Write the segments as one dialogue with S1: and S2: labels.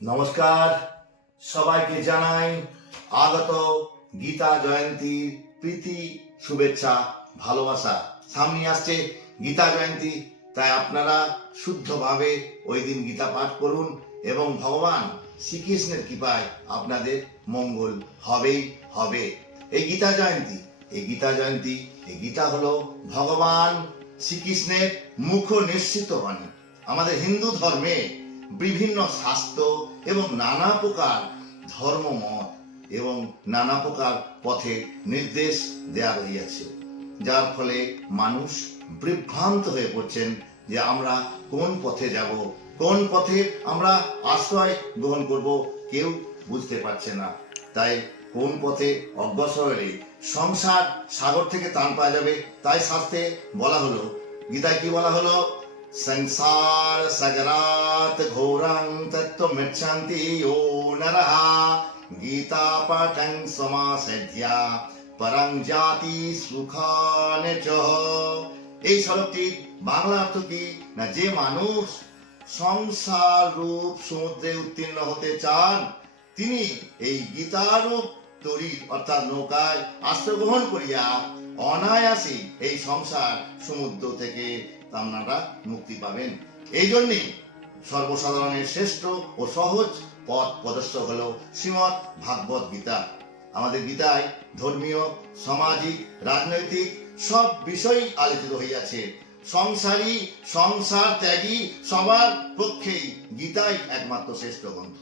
S1: নমস্কার, সবাইকে জানাই আগত গীতা জয়ন্তীর প্রীতি শুভেচ্ছা, ভালোবাসা। সামনে আসছে গীতা জয়ন্তী, তাই আপনারা শুদ্ধভাবে ওই দিন গীতা পাঠ করুন এবং ভগবান শ্রীকৃষ্ণের কৃপায় আপনাদের মঙ্গল হবেই হবে। এই গীতা জয়ন্তী, এই গীতা জয়ন্তী, এই গীতা হলো ভগবান শ্রীকৃষ্ণের মুখ নিশ্চিত বাণী। আমাদের হিন্দু ধর্মে বিভিন্ন স্বাস্থ্য এবং নানা প্রকার ধর্মমত এবং নানা প্রকার পথে নির্দেশ দেয়া রইয়াছে যার ফলে মানুষ বিভ্রান্ত হয়ে পড়ছেন যে আমরা কোন পথে যাব, কোন পথে আমরা আশ্রয় গ্রহণ করব কেউ বুঝতে পারছে না। তাই কোন পথে অগ্রসর হলে সংসার সাগর থেকে টান পাওয়া যাবে, তাই শাস্ত্রে বলা হলো, গীতায় কি বলা হলো? संसार सगरात घोरं तत्त्वमिच्छन्ति यो नरः गीता पाठं समासध्या পরং জাতি সুখানে চ এই শ্লোকটির বাংলা অর্থ কি না যে মানুষ সংসার রূপ সমুদ্রে উত্তীর্ণ হতে চান তিনি এই গীতারূপ তরী অর্থাৎ নৌকায় আশ্রয় গ্রহণ করিয়া অনায়াসে এই সংসার সমুদ্র থেকে আপনারা মুক্তি পাবেন। এই জন্যে সর্বসাধারণের শ্রেষ্ঠ ও সহজ পথ প্রদর্শক হল শ্রীমৎ ভাগবত গীতা। আমাদের গীতায় ধর্মীয়, সামাজিক, রাজনৈতিক সব বিষয়ই আলোচিত হইয়াছে। সংসারী, সংসার ত্যাগী সবার পক্ষেই গীতাই একমাত্র শ্রেষ্ঠ গ্রন্থ।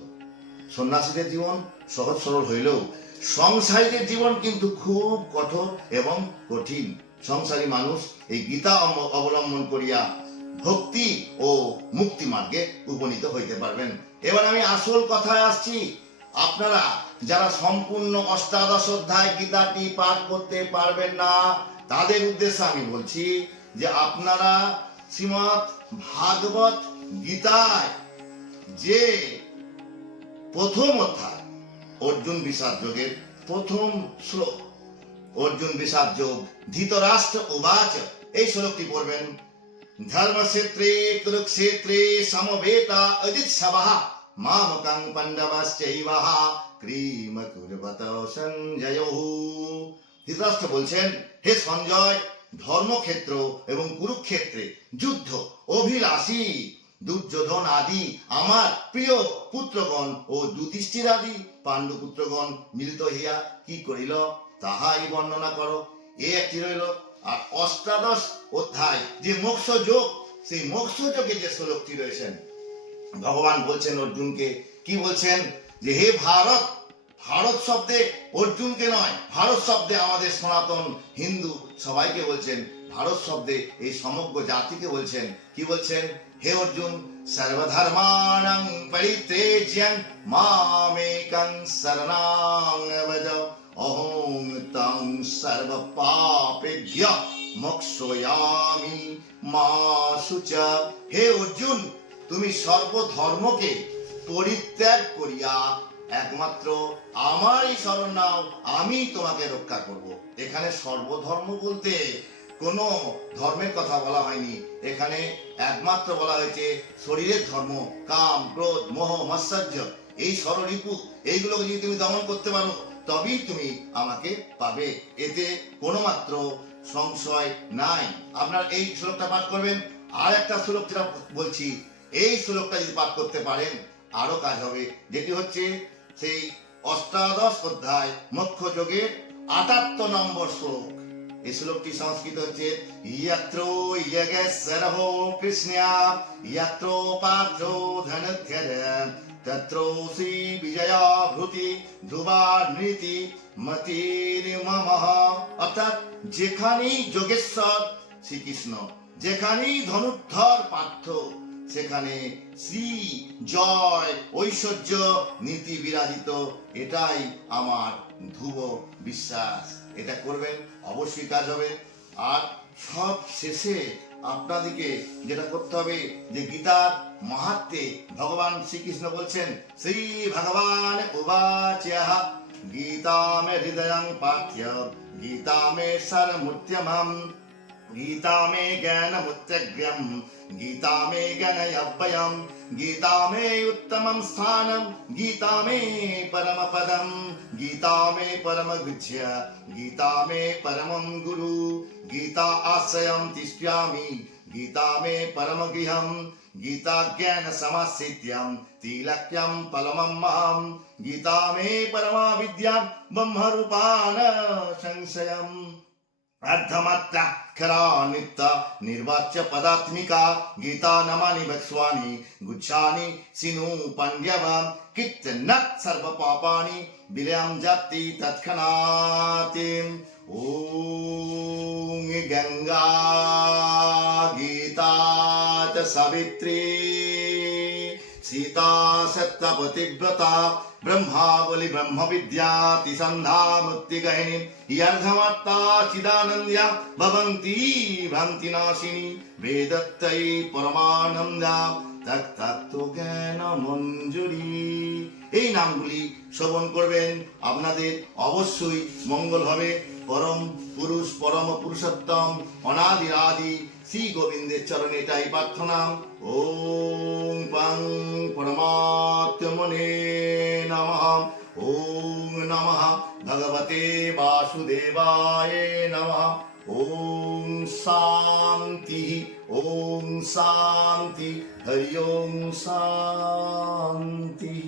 S1: সন্ন্যাসীদের জীবন সহজ সরল হইলেও সংসারীদের জীবন কিন্তু খুব কঠোর এবং কঠিন। সংসারী মানুষ এই গীতা অবলম্বন করিয়া ভক্তি ও মুক্তি মার্গে উপনীত হইতে পারবেন। এবার আমি আসল কথায় আসছি। আপনারা যারা সম্পূর্ণ অষ্টাদশ অধ্যায় গীতাটি পাঠ করতে পারবেন না, তাদের উদ্দেশ্যে আমি বলছি যে আপনারা শ্রীমৎ ভাগবত গীতায় যে প্রথম অধ্যায়, অর্জুন বিষাদ যোগের প্রথম শ্লোক অর্জুন বিষাদ যোগ, ধৃতরাষ্ট্র উবাচ, এই শ্লোকটি পড়বেন। ধর্মক্ষেত্রে, কুরুক্ষেত্রে, সমবেতা অজিত ক্রিম কুর্বত ধৃতরাষ্ট্র বলছেন, হে সঞ্জয়, ধর্মক্ষেত্র এবং কুরুক্ষেত্রে যুদ্ধ, অভিলাষী, দুর্যোধন আদি আমার প্রিয় পুত্রগণ ও যুধিষ্ঠির আদি পাণ্ডু পুত্রগণ মিলিত হইয়া কি করিল? তাহাই বর্ণনা করো। এ একটি রইল আর অষ্টাদশ অধ্যায়। যে মোক্ষ যোগ সেই মোক্ষ যোগে যে শ্লোকটি রয়েছেন। ভগবান বলছেন অর্জুনকে, কি বলছেন? যে হে ভারত ভারত শব্দে অর্জুনকে নয়, ভারত শব্দে আমাদের সনাতন হিন্দু সবাইকে বলছেন, ভারত শব্দে এই সমগ্র জাতিকে বলছেন। কি বলছেন? হে অর্জুন, সর্বধর্মাণং পরিত্যাজ্যং মামেকং শরণাং ভজ সর্ব পাপেভ্য মোক্ষয়ামি মা শুচ হে অর্জুন, তুমি সর্বধর্মকে পরিত্যাগ করিয়া একমাত্র আমারই শরণ নাও, আমি তোমাকে রক্ষা করব। এখানে সর্বধর্ম বলতে কোনো ধর্মের কথা বলা হয়নি। এখানে একমাত্র বলা হয়েছে শরীরের ধর্ম, কাম, ক্রোধ, মোহ, মৎসর্য, এই ষড়রিপু এইগুলোকে যদি তুমি দমন করতে পারো তবেই তুমি আমাকে পাবে। এতে কোনো মাত্র সংশয় নাই। আপনার এই শ্লোকটা পাঠ করবেন। আর একটা শ্লোক যেটা বলছি, এই শ্লোকটা যদি পাঠ করতে পারেন, আরও কাজ হবে। যেটি হচ্ছে সেই অষ্টাদশ অধ্যায় মুখ্য যোগের আটাত্তর নম্বর শ্লোক। এই শ্লোকটি সংস্কৃত হচ্ছে, ইয়াত্র ইয়গেশ্বরহ কৃষ্ণা ইয়াত্র পাত্র ধনধ্যর বিজয়া ধ্রুবা নৃতি মতির মমঃ অর্থাৎ যেখানেই যোগেশ্বর শ্রীকৃষ্ণ যেখানেই ধনুর্ধর পার্থ সেখানে শ্রী জয় ঐশ্বর্য নীতি বিরাজিত, এটাই আমার ধ্রুব বিশ্বাস। এটা করবেন, অবশ্যই কাজ হবে। আর সব শেষে আপনাদেরকে যেটা করতে হবে যে গীতার মাহাত্মে ভগবান শ্রীকৃষ্ণ বলছেন, শ্রী ভগবান উবাচ্যহ গীতা মে হৃদয়ং পাঠ্য গীতা মে সরমুত্যমম गीता मे ज्ञानमुत्यग्र्यम् गीता मे ज्ञानयव्ययम् गीता मे उत्तमं स्थानं गीता मे परमपदं गीता मे परमगुह्य गीता मे परमं गुरु गीता आश्रयं तिष्ठामि गीता मे परमगृहं गीता ज्ञानसमासित्यं तिलक्यं परमं मां गीता मे परमा विद्यां ब्रह्मरूपान संशयम् అర్థమత్యాక్షరా నిత్త నిర్వాచ్య పదాత్మిక గీతా నమాని వక్ష్వాణి గుచ్చాని సిను పండ్యవ కిత్ నత్ సర్వ పాపాని బిలయం జప్తి తత్క్షణాత్ ఓం గంగా గీతా సవిత్రీ. सीता सप्तपतिव्रता, ब्रह्मावली ब्रह्मविद्यातिसन्धा मुक्तिगहिनी इयर्धमत्ता चिदानन्द्या भवन्ती, भ्रान्तिनाशिनी वेदत्तै পরমানন্দা তক্তাত্ম জ্ঞান মঞ্জুরি এই নামগুলি শ্রবণ করবেন। আপনাদের অবশ্যই মঙ্গল হবে। পরম পুরুষ, পরম পুরুষোত্তম অনাদি আদি শ্রী গোবিন্দের চরণে এটাই প্রার্থনা। ওম পাং পরমাত্মনে নমঃ। ওম নমঃ। ভগবতে বাসুদেবায় নমঃ। ওম শান্তি। ওম শান্তি। হরি ওম শান্তি।